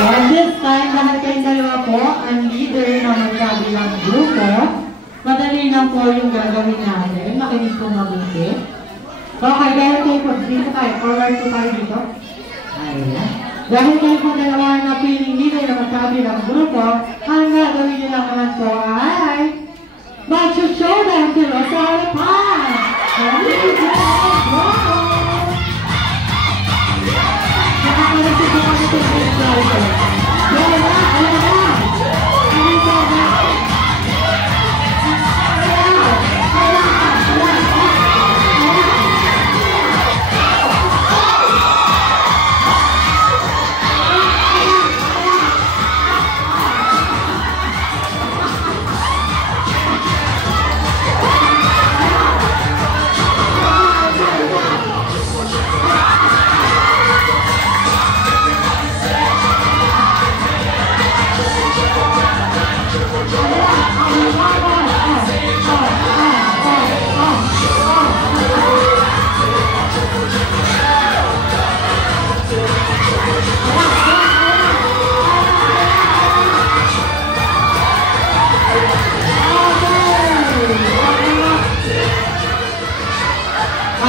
And this time, lahat kayong dalawa po, ang leader ng magkabilang grupo. Madali lang po yung gagawin natin. Makinig po mabuti. Okay, dahil kayo po, dito tayo. Forward po tayo dito. Ayan. Dahil kayo po dalawa na piling leader ng magkabilang grupo, ang gagawin nyo lang naman po ay mag-showdown sila sa harapan! Nakakalasip po kami sa driver. Ayan na! Ayan na!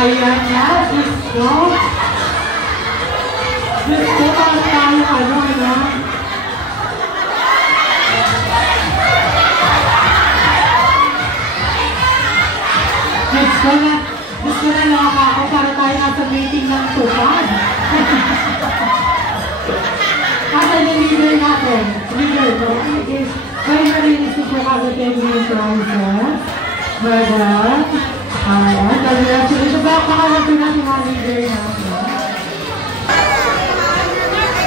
Ayan na, gusto. Gusto para tayo ano. Gusto na lang ako para tayo nasa meeting ng tupad. Asa yung leader natin? Leader ko. Kaya narinig ko po kagad kayo yung prizes. Brother. Ayan, congratulations. Baka natin ang mga leader natin.